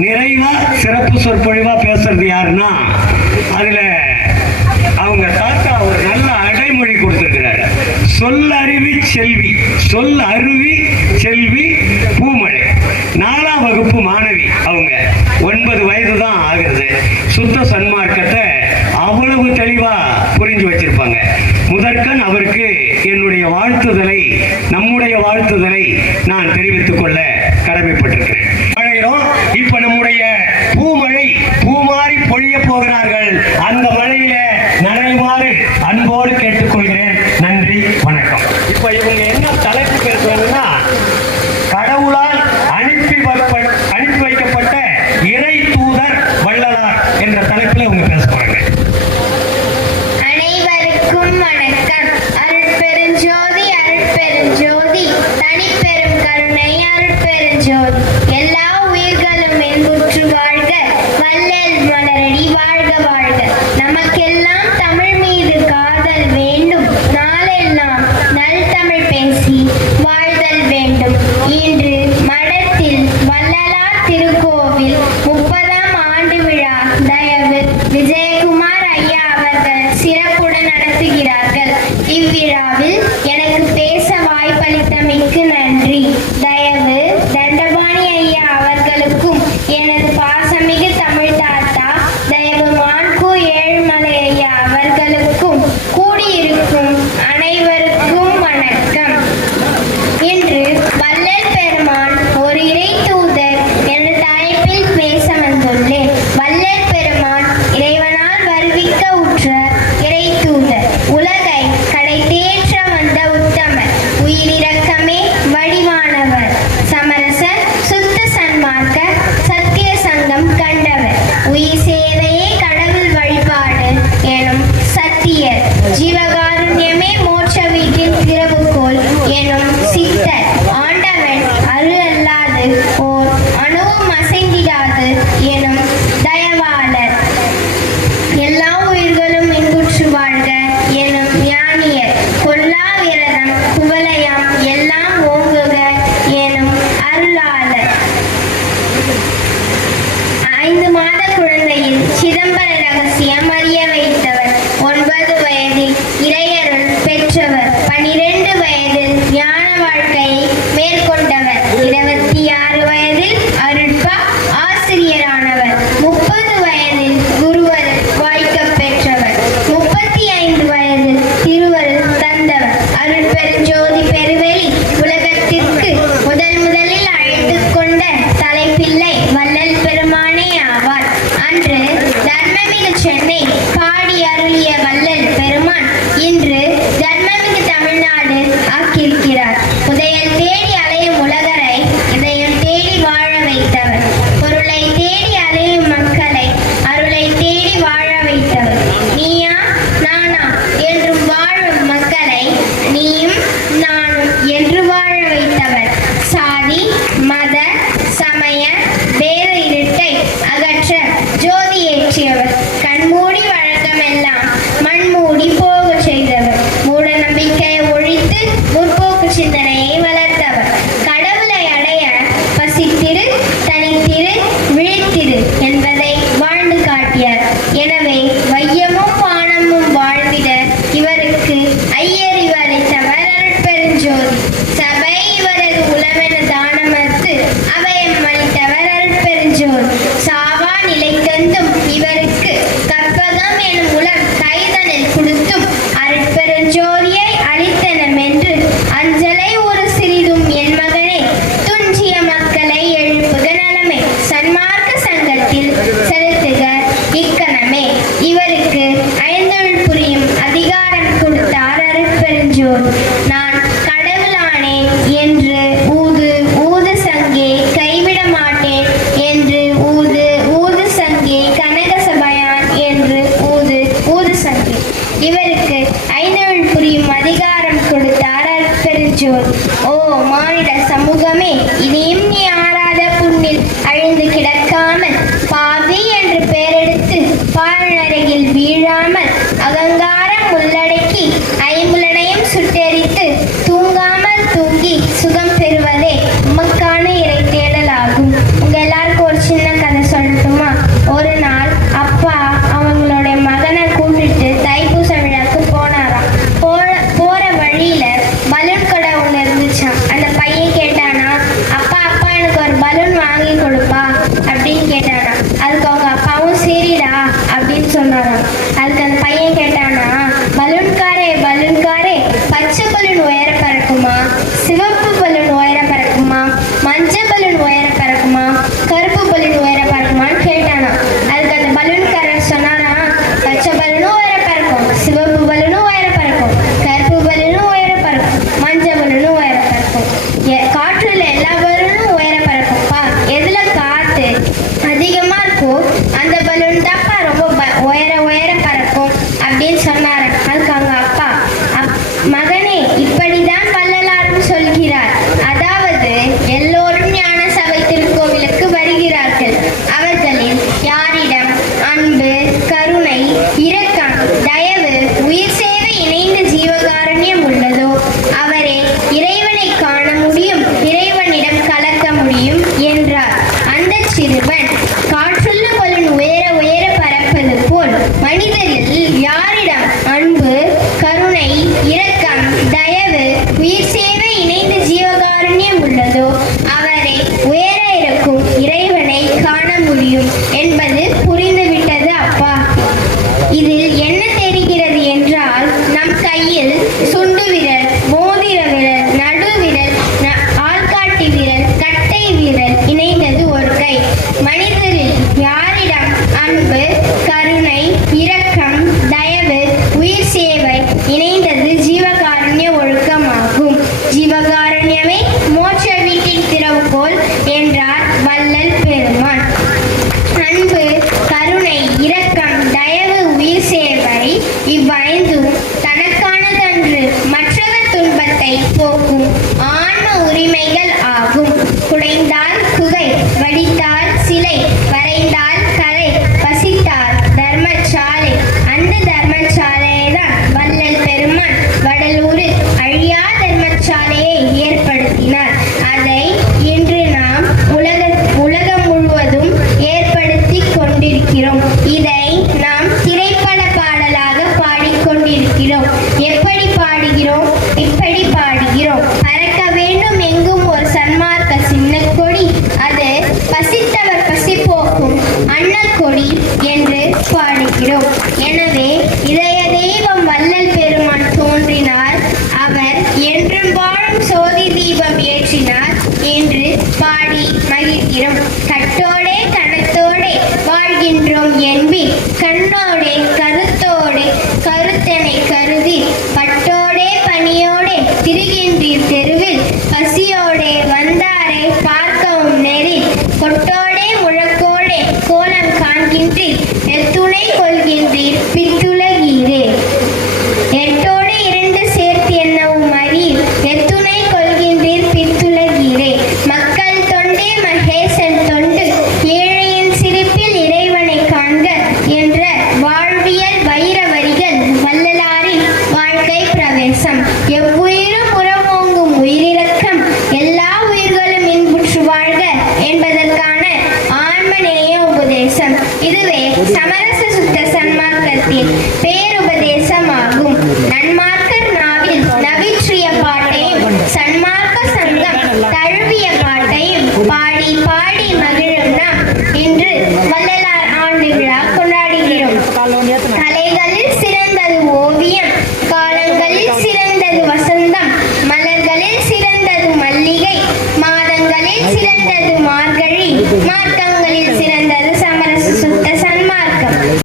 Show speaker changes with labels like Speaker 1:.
Speaker 1: நிறைவா சிறப்பு சொற்பொழிவா பேசுறது யாருன்னா அதுல அவங்க தாத்தா ஒரு நல்ல அடைமொழி கொடுத்திருக்கிறாரு. சொல் அருவி செல்வி. சொல் அருவி செல்வி பூமழை. நாலாம் வகுப்பு மாணவி அவங்க. ஒன்பது வயது தான் ஆகிறது. சுத்த சன்மார்க்கத்தை அவ்வளவு தெளிவா புரிஞ்சு வச்சிருப்பாங்க. முதற்கண் அவருக்கு என்னுடைய வாழ்த்துதலை நம்முடைய வாழ்த்துதலை நான் தெரிவித்துக் கொள்ள கடமைப்பட்டிருக்கிறேன். அன்போடு
Speaker 2: கேட்டுக்கொண்டு பெற்றவர் பனிரெண்டு Oh. கொடுப்பா அப்படின்னு கேட்டார் வேலைக்காரர் அப்படின்னு சொன்னார். அதுக்கு அவங்க வள்ளல் பெருமான் என்பதற்கான ஆன்மநேய உபதேசம். இதுவே சமர